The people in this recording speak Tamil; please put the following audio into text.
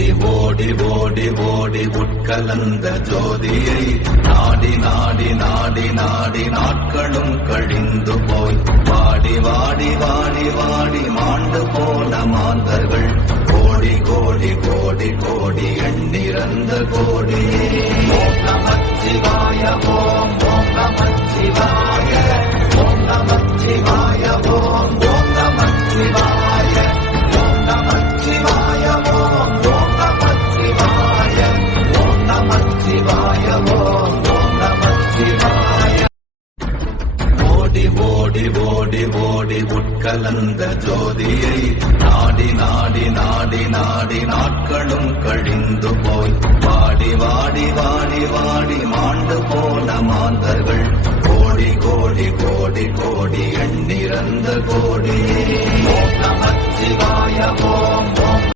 ஓடி ஓடி ஓடி ஓடி உட்கலந்த ஜோதியை நாடி நாடி நாடி நாடி நாட்களும் கழிந்து போய் வாடி வாடி வாடி வாடி மாண்டு போன மாந்தர்கள் கோடி கோடி கோடி கோடி எண்ணிறந்த கோடி. ஓம் நமச்சிவாய ஓம் ஓம் நமச்சிவாய ஓம் நமச்சிவாய ஓம் ஓம் நமச்சிவாய ஓம் நமச்சிவாய ஓம் ஓம் நமச்சிவாய ஓம் நமச்சிவாய ஓம் ஓம் நமச்சிவாய. ஓடி ஓடி ஓடி ஓடி உட்கலந்த ஜோதியை நாடி நாடி நாடி நாடி நாட்களும் கழிந்து போய் வாடி வாடி வாடி வாடி மாண்டு போன மாந்தர்கள் கோடி கோடி கோடி கோடி எண்ணிறந்த கோடி. ஓம் நமச்சிவாய ஓம் ஓம்